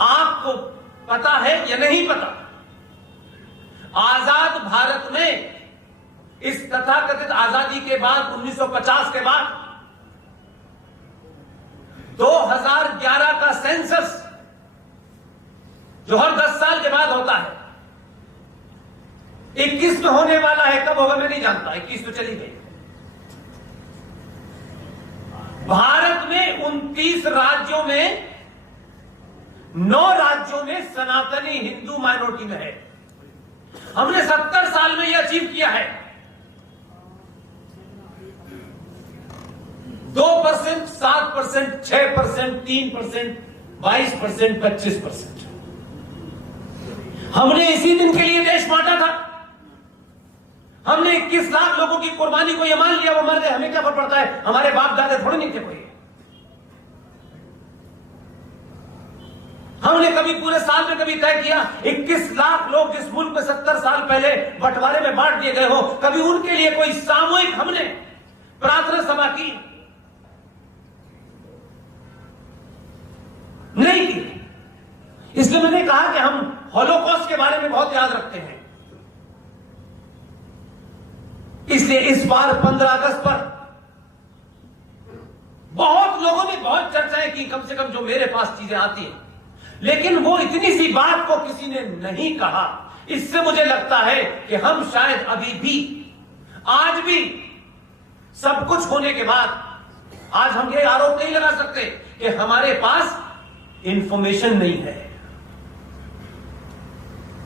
आपको पता है या नहीं पता, आजाद भारत में इस तथाकथित आजादी के बाद 1950 के बाद 2011 का सेंसस जो हर 10 साल के बाद होता है, 21 में होने वाला है, कब होगा मैं नहीं जानता, 21 तो चली गई। भारत में 29 राज्यों में 9 राज्यों में सनातनी हिंदू माइनॉरिटी में है। हमने 70 साल में यह अचीव किया है। 2%, 7%, 6%, 3%, 22%, 25%। हमने इसी दिन के लिए देश बांटा था। हमने 21 लाख लोगों की कुर्बानी को यह मान लिया वो मर गए, हमें क्या फर्क पड़ता है, हमारे बाप दादा थोड़े नहीं थे कोई। हमने कभी पूरे साल में कभी तय किया 21 लाख लोग जिस मुल्क में 70 साल पहले बंटवारे में बांट दिए गए हो, कभी उनके लिए कोई सामूहिक हमने प्रार्थना सभा की? नहीं की। इसलिए मैंने कहा कि हम हॉलोकॉस्ट के बारे में बहुत याद रखते हैं। इसलिए इस बार 15 अगस्त पर बहुत लोगों ने बहुत चर्चाएं की, कम से कम जो मेरे पास चीजें आती हैं, लेकिन वो इतनी सी बात को किसी ने नहीं कहा। इससे मुझे लगता है कि हम शायद अभी भी, आज भी सब कुछ होने के बाद, आज हम ये आरोप नहीं लगा सकते कि हमारे पास इंफॉर्मेशन नहीं है।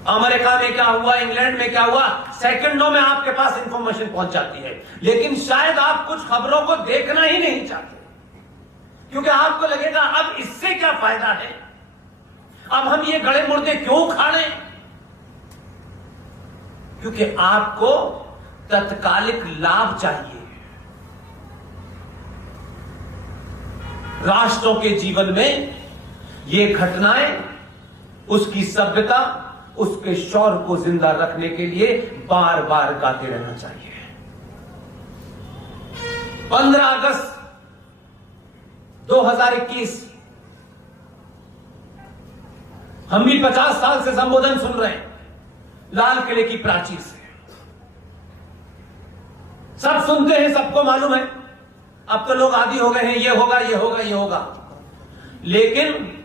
अमेरिका में क्या हुआ, इंग्लैंड में क्या हुआ, सेकंडों में आपके पास इंफॉर्मेशन पहुंच जाती है, लेकिन शायद आप कुछ खबरों को देखना ही नहीं चाहते, क्योंकि आपको लगेगा अब इससे क्या फायदा है, अब हम ये गड़े मुर्दे क्यों खाड़े, क्योंकि आपको तत्कालिक लाभ चाहिए। राष्ट्रों के जीवन में ये घटनाएं उसकी सभ्यता, उसके शौर्य को जिंदा रखने के लिए बार बार गाते रहना चाहिए। 15 अगस्त 2021, हम भी 50 साल से संबोधन सुन रहे हैं लाल किले की प्राचीर से। सब सुनते हैं, सबको मालूम है, अब तो लोग आदी हो गए हैं, ये होगा, ये होगा, ये होगा। लेकिन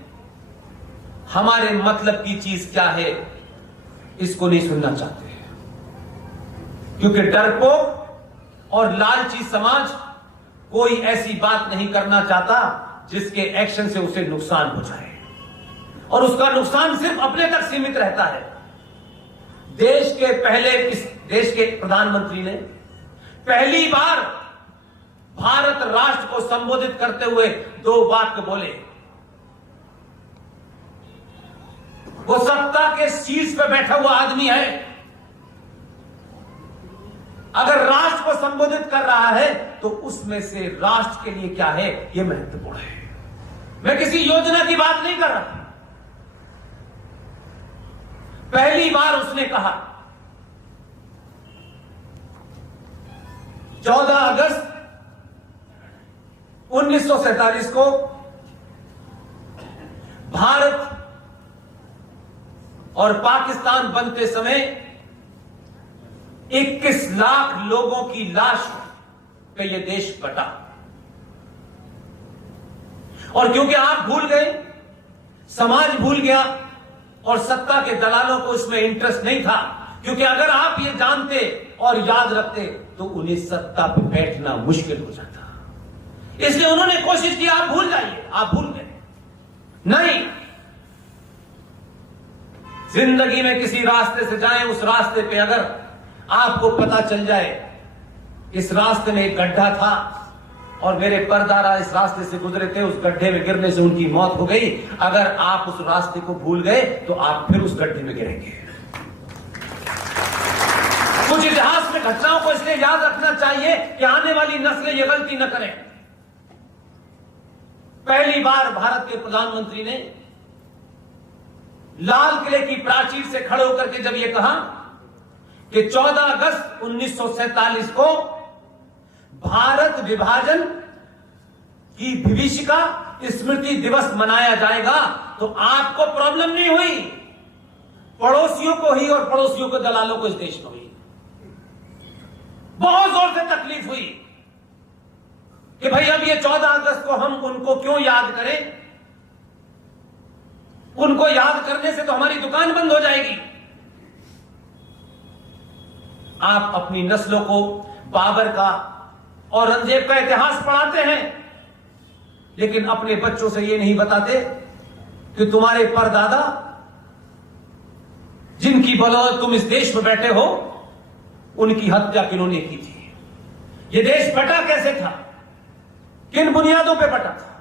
हमारे मतलब की चीज क्या है, इसको नहीं सुनना चाहते, क्योंकि डरपोक और लालची समाज कोई ऐसी बात नहीं करना चाहता जिसके एक्शन से उसे नुकसान हो जाए, और उसका नुकसान सिर्फ अपने तक सीमित रहता है। देश के पहले, इस देश के प्रधानमंत्री ने पहली बार भारत राष्ट्र को संबोधित करते हुए 2 वाक्य बोले। वो सत्ता के शीर्ष पे बैठा हुआ आदमी है, अगर राष्ट्र को संबोधित कर रहा है तो उसमें से राष्ट्र के लिए क्या है, यह महत्वपूर्ण है। मैं किसी योजना की बात नहीं कर रहा। पहली बार उसने कहा 14 अगस्त 1947 को भारत और पाकिस्तान बनते समय 21 लाख लोगों की लाश पे यह देश बटा। और क्योंकि आप भूल गए, समाज भूल गया, और सत्ता के दलालों को इसमें इंटरेस्ट नहीं था, क्योंकि अगर आप ये जानते और याद रखते तो उन्हें सत्ता पे बैठना मुश्किल हो जाता। इसलिए उन्होंने कोशिश की आप भूल जाइए, आप भूल गए। नहीं, जिंदगी में किसी रास्ते से जाएं, उस रास्ते पे अगर आपको पता चल जाए इस रास्ते में एक गड्ढा था और मेरे परदादा इस रास्ते से गुजरे थे, उस गड्ढे में गिरने से उनकी मौत हो गई, अगर आप उस रास्ते को भूल गए तो आप फिर उस गड्ढे में गिरेंगे। कुछ इतिहास में घटनाओं को इसलिए याद रखना चाहिए कि आने वाली नस्लें ये गलती न करें। पहली बार भारत के प्रधानमंत्री ने लाल किले की प्राचीर से खड़े होकर के जब यह कहा कि 14 अगस्त 1947 को भारत विभाजन की विभीषिका स्मृति दिवस मनाया जाएगा, तो आपको प्रॉब्लम नहीं हुई, पड़ोसियों को ही और पड़ोसियों के दलालों को इस देश में हुई। बहुत जोर से तकलीफ हुई कि भाई अब ये 14 अगस्त को हम उनको क्यों याद करें, उनको याद करने से तो हमारी दुकान बंद हो जाएगी। आप अपनी नस्लों को बाबर का, औरंगजेब का इतिहास पढ़ाते हैं, लेकिन अपने बच्चों से ये नहीं बताते कि तुम्हारे परदादा जिनकी बदौलत तुम इस देश में बैठे हो, उनकी हत्या किन्होंने की थी। यह देश बटा कैसे था, किन बुनियादों पे बटा था।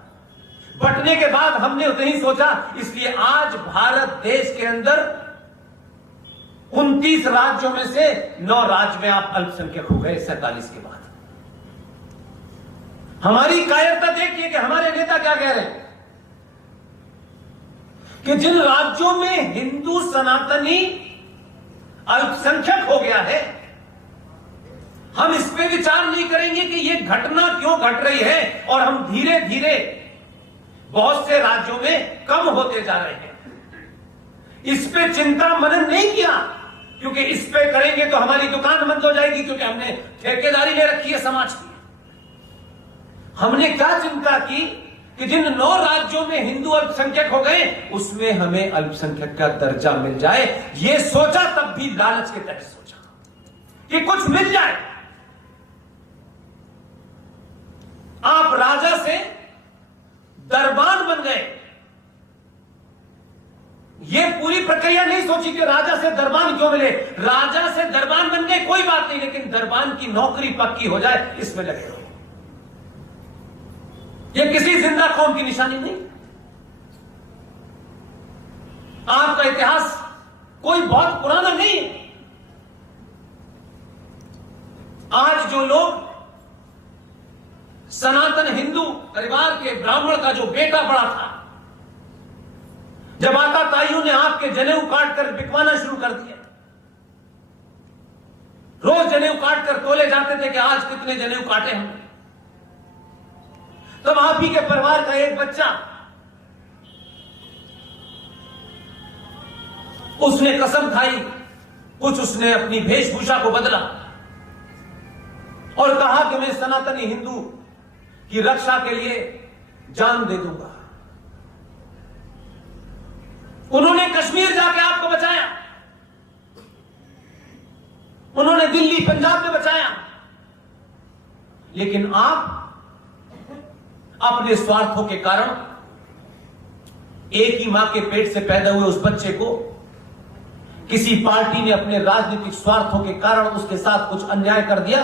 बटने के बाद हमने नहीं सोचा, इसलिए आज भारत देश के अंदर 29 राज्यों में से 9 राज्य में आप अल्पसंख्यक हो गए 47 के बाद। हमारी कायरता देखिए कि हमारे नेता क्या कह रहे हैं कि जिन राज्यों में हिंदू सनातनी अल्पसंख्यक हो गया है, हम इस पे विचार नहीं करेंगे कि यह घटना क्यों घट रही है और हम धीरे धीरे बहुत से राज्यों में कम होते जा रहे हैं। इस पे चिंता मनन नहीं किया, क्योंकि इस पे करेंगे तो हमारी दुकान बंद हो जाएगी, क्योंकि हमने ठेकेदारी ले रखी है समाज की। हमने क्या चिंता की कि जिन 9 राज्यों में हिंदू अल्पसंख्यक हो गए, उसमें हमें अल्पसंख्यक का दर्जा मिल जाए। यह सोचा, तब भी लालच के तहत सोचा कि कुछ मिल जाए। आप राजा से दरबान बन गए। यह पूरी प्रक्रिया नहीं सोची कि राजा से दरबान क्यों मिले। राजा से दरबान बन गए, कोई बात नहीं, लेकिन दरबान की नौकरी पक्की हो जाए, इसमें लगे रहो। यह किसी जिंदा कौम की निशानी नहीं। आपका इतिहास कोई बहुत पुराना नहीं है। आज जो लोग सनातन हिंदू परिवार के ब्राह्मण का जो बेटा बड़ा था, जब आका ताइयों ने आपके जनेऊ काट कर बिकवाना शुरू कर दिया, रोज जनेऊ काट कर तोले जाते थे कि आज कितने जनेऊ काटे हमने, तब आप ही के परिवार का एक बच्चा, उसने कसम खाई, कुछ उसने अपनी वेशभूषा को बदला और कहा कि मैं सनातनी हिंदू की रक्षा के लिए जान दे दूंगा। उन्होंने कश्मीर जाके आपको बचाया, उन्होंने दिल्ली पंजाब में बचाया, लेकिन आप अपने स्वार्थों के कारण एक ही मां के पेट से पैदा हुए उस बच्चे को किसी पार्टी ने अपने राजनीतिक स्वार्थों के कारण उसके साथ कुछ अन्याय कर दिया।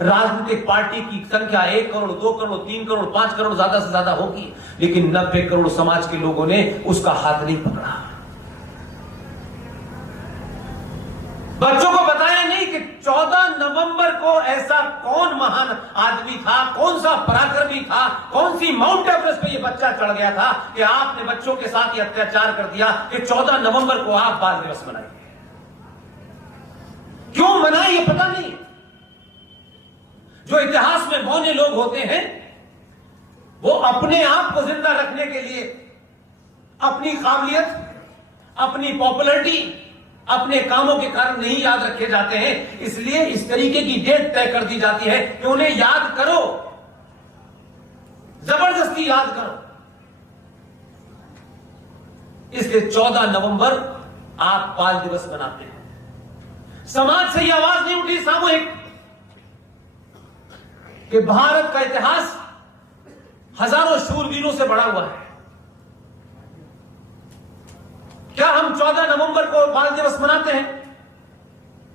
राजनीतिक पार्टी की संख्या 1 करोड़, 2 करोड़, 3 करोड़, 5 करोड़ ज्यादा से ज्यादा होगी, लेकिन 90 करोड़ समाज के लोगों ने उसका हाथ नहीं पकड़ा। बच्चों को बताया नहीं कि 14 नवंबर को ऐसा कौन महान आदमी था, कौन सा पराक्रमी था, कौन सी माउंट एवरेस्ट पे ये बच्चा चढ़ गया था कि आपने बच्चों के साथ ये अत्याचार कर दिया कि 14 नवंबर को आप बाल दिवस मनाइए। क्यों मनाए ये पता नहीं। जो इतिहास में बौने लोग होते हैं, वो अपने आप को जिंदा रखने के लिए अपनी काबिलियत, अपनी पॉपुलैरिटी, अपने कामों के कारण नहीं याद रखे जाते हैं। इसलिए इस तरीके की डेट तय कर दी जाती है कि उन्हें याद करो, जबरदस्ती याद करो। इसलिए 14 नवंबर आप बाल दिवस मनाते हैं। समाज से यह आवाज नहीं उठी सामूहिक कि भारत का इतिहास हजारों शूरवीरों से भरा हुआ है। क्या हम 14 नवंबर को बाल दिवस मनाते हैं,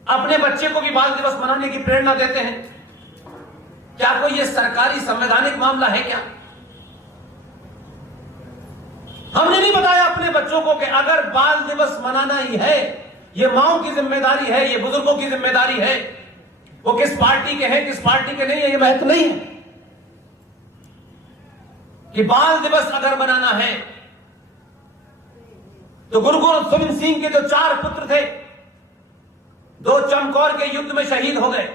अपने बच्चे को भी बाल दिवस मनाने की प्रेरणा देते हैं? क्या कोई यह सरकारी संवैधानिक मामला है क्या? हमने नहीं बताया अपने बच्चों को कि अगर बाल दिवस मनाना ही है, यह माओ की जिम्मेदारी है, यह बुजुर्गों की जिम्मेदारी है, वो किस पार्टी के हैं किस पार्टी के नहीं है, यह महत्व नहीं है। कि बाल दिवस अगर मनाना है तो गुरु गोविंद सिंह के जो 4 पुत्र थे, 2 चमकौर के युद्ध में शहीद हो गए।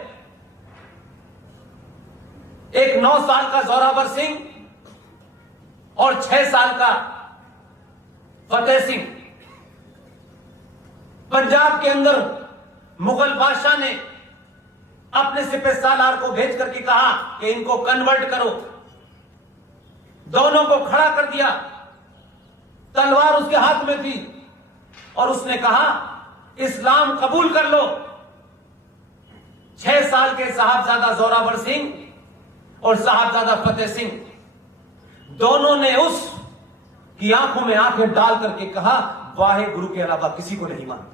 एक 9 साल का जोरावर सिंह और 6 साल का फतेह सिंह, पंजाब के अंदर मुगल बादशाह ने अपने सिपह सालार को भेज करके कहा कि इनको कन्वर्ट करो। दोनों को खड़ा कर दिया, तलवार उसके हाथ में थी और उसने कहा इस्लाम कबूल कर लो। 6 साल के साहबजादा जोरावर सिंह और साहबजादा फतेह सिंह दोनों ने उस की आंखों में आंखें डाल करके कहा वाहे गुरु के अलावा किसी को नहीं मानते।